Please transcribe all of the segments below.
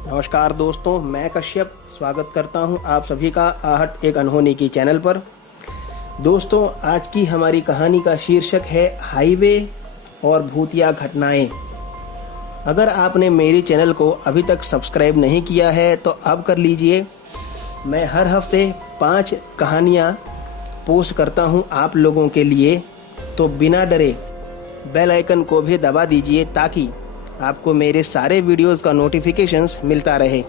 नमस्कार दोस्तों, मैं कश्यप स्वागत करता हूं आप सभी का आहट एक अनहोनी की चैनल पर। दोस्तों, आज की हमारी कहानी का शीर्षक है हाईवे और भूतिया घटनाएं। अगर आपने मेरी चैनल को अभी तक सब्सक्राइब नहीं किया है तो अब कर लीजिए। मैं हर हफ्ते 5 कहानियां पोस्ट करता हूं आप लोगों के लिए, तो बिना डरे बेल आइकन को भी दबा दीजिए ताकि आपको मेरे सारे वीडियोस का नोटिफिकेशंस मिलता रहे।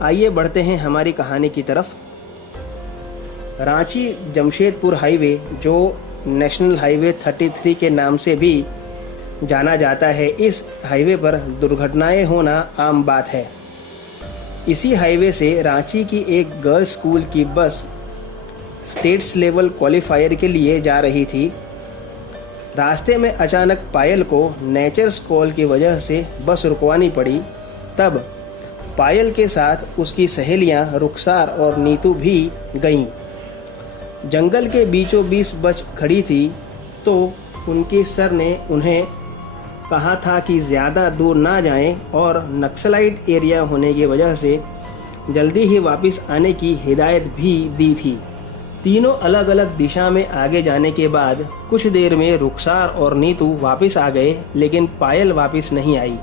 आइए बढ़ते हैं हमारी कहानी की तरफ। रांची जमशेदपुर हाईवे, जो नेशनल हाईवे 33 के नाम से भी जाना जाता है, इस हाईवे पर दुर्घटनाएं होना आम बात है। इसी हाईवे से रांची की एक गर्ल्स स्कूल की बस स्टेट्स लेवल क्वालिफायर के लिए जा रही थी। रास्ते में अचानक पायल को नेचर्स कॉल की वजह से बस रुकवानी पड़ी। तब पायल के साथ उसकी सहेलियां रुखसार और नीतू भी गईं। जंगल के बीचों बीच बस खड़ी थी तो उनके सर ने उन्हें कहा था कि ज़्यादा दूर ना जाएं और नक्सलाइट एरिया होने की वजह से जल्दी ही वापस आने की हिदायत भी दी थी। तीनों अलग अलग दिशा में आगे जाने के बाद कुछ देर में रुखसार और नीतू वापस आ गए, लेकिन पायल वापस नहीं आई।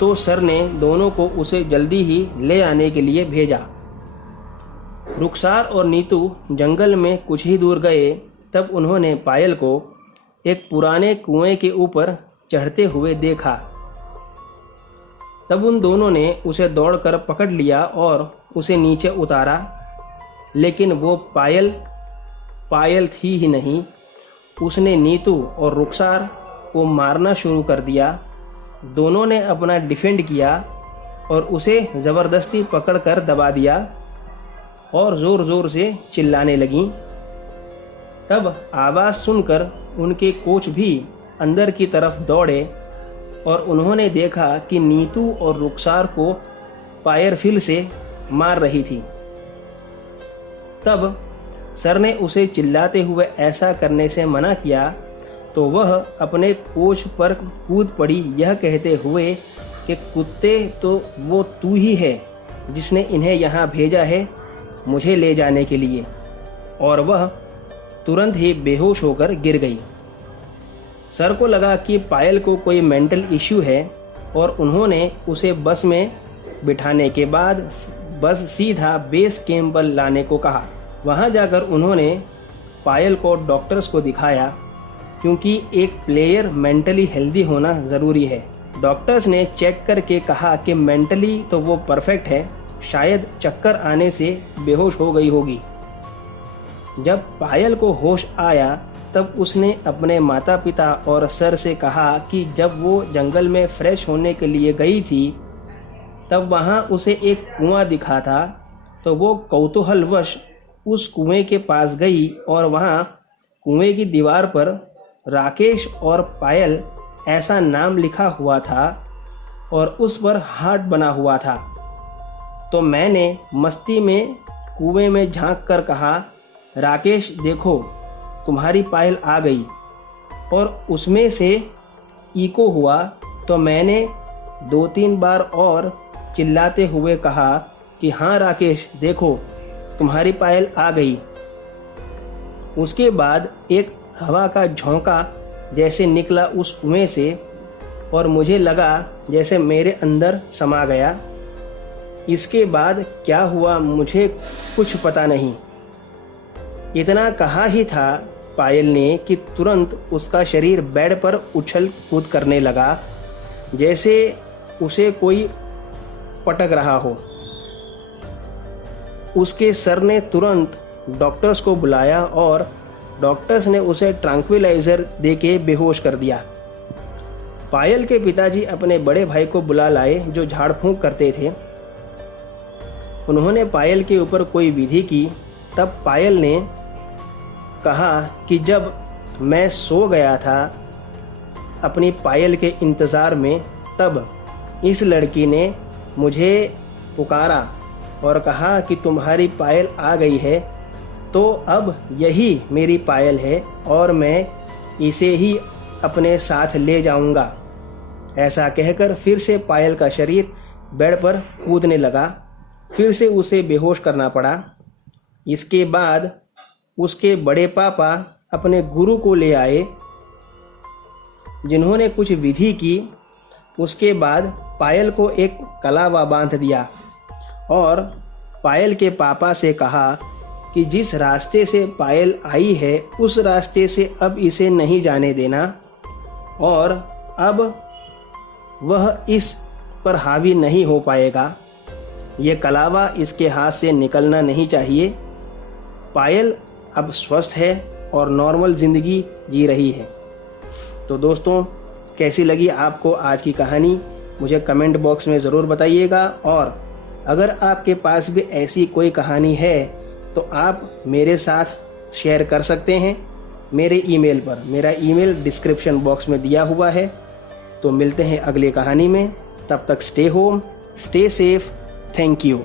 तो सर ने दोनों को उसे जल्दी ही ले आने के लिए भेजा। रुखसार और नीतू जंगल में कुछ ही दूर गए तब उन्होंने पायल को एक पुराने कुएं के ऊपर चढ़ते हुए देखा। तब उन दोनों ने उसे दौड़कर पकड़ लिया और उसे नीचे उतारा, लेकिन वो पायल थी ही नहीं। उसने नीतू और रुखसार को मारना शुरू कर दिया। दोनों ने अपना डिफेंड किया और उसे ज़बरदस्ती पकड़कर दबा दिया और ज़ोर ज़ोर से चिल्लाने लगीं। तब आवाज़ सुनकर उनके कोच भी अंदर की तरफ दौड़े और उन्होंने देखा कि नीतू और रुखसार को पायल फिर से मार रही थी। तब सर ने उसे चिल्लाते हुए ऐसा करने से मना किया तो वह अपने कोच पर कूद पड़ी, यह कहते हुए कि कुत्ते, तो वो तू ही है जिसने इन्हें यहाँ भेजा है मुझे ले जाने के लिए। और वह तुरंत ही बेहोश होकर गिर गई। सर को लगा कि पायल को कोई मेंटल इश्यू है और उन्होंने उसे बस में बिठाने के बाद बस सीधा बेस कैंप पर लाने को कहा। वहां जाकर उन्होंने पायल को डॉक्टर्स को दिखाया, क्योंकि एक प्लेयर मेंटली हेल्दी होना ज़रूरी है। डॉक्टर्स ने चेक करके कहा कि मेंटली तो वो परफेक्ट है, शायद चक्कर आने से बेहोश हो गई होगी। जब पायल को होश आया तब उसने अपने माता पिता और सर से कहा कि जब वो जंगल में फ्रेश होने के लिए गई थी तब वहाँ उसे एक कुआं दिखा था। तो वो कौतूहलवश उस कुएं के पास गई और वहाँ कुएं की दीवार पर राकेश और पायल ऐसा नाम लिखा हुआ था और उस पर हार्ट बना हुआ था। तो मैंने मस्ती में कुएं में झांक कर कहा, राकेश देखो तुम्हारी पायल आ गई। और उसमें से इको हुआ। तो मैंने 2-3 बार और चिल्लाते हुए कहा कि हाँ राकेश देखो तुम्हारी पायल आ गई। उसके बाद एक हवा का झोंका जैसे निकला उस कुएं से और मुझे लगा जैसे मेरे अंदर समा गया। इसके बाद क्या हुआ मुझे कुछ पता नहीं। इतना कहा ही था पायल ने कि तुरंत उसका शरीर बेड पर उछल कूद करने लगा, जैसे उसे कोई पटक रहा हो। उसके सर ने तुरंत डॉक्टर्स को बुलाया और डॉक्टर्स ने उसे ट्रैंक्विलाइजर देके बेहोश कर दिया। पायल के पिताजी अपने बड़े भाई को बुला लाए जो झाड़ फूंक करते थे। उन्होंने पायल के ऊपर कोई विधि की। तब पायल ने कहा कि जब मैं सो गया था अपनी पायल के इंतज़ार में, तब इस लड़की ने मुझे पुकारा और कहा कि तुम्हारी पायल आ गई है, तो अब यही मेरी पायल है और मैं इसे ही अपने साथ ले जाऊंगा। ऐसा कहकर फिर से पायल का शरीर बेड पर कूदने लगा। फिर से उसे बेहोश करना पड़ा। इसके बाद उसके बड़े पापा अपने गुरु को ले आए, जिन्होंने कुछ विधि की। उसके बाद पायल को एक कलावा बांध दिया और पायल के पापा से कहा कि जिस रास्ते से पायल आई है उस रास्ते से अब इसे नहीं जाने देना और अब वह इस पर हावी नहीं हो पाएगा। ये कलावा इसके हाथ से निकलना नहीं चाहिए। पायल अब स्वस्थ है और नॉर्मल ज़िंदगी जी रही है। तो दोस्तों, कैसी लगी आपको आज की कहानी, मुझे कमेंट बॉक्स में ज़रूर बताइएगा। और अगर आपके पास भी ऐसी कोई कहानी है तो आप मेरे साथ शेयर कर सकते हैं मेरे ईमेल पर। मेरा ईमेल डिस्क्रिप्शन बॉक्स में दिया हुआ है। तो मिलते हैं अगली कहानी में। तब तक stay home, stay safe. Thank you.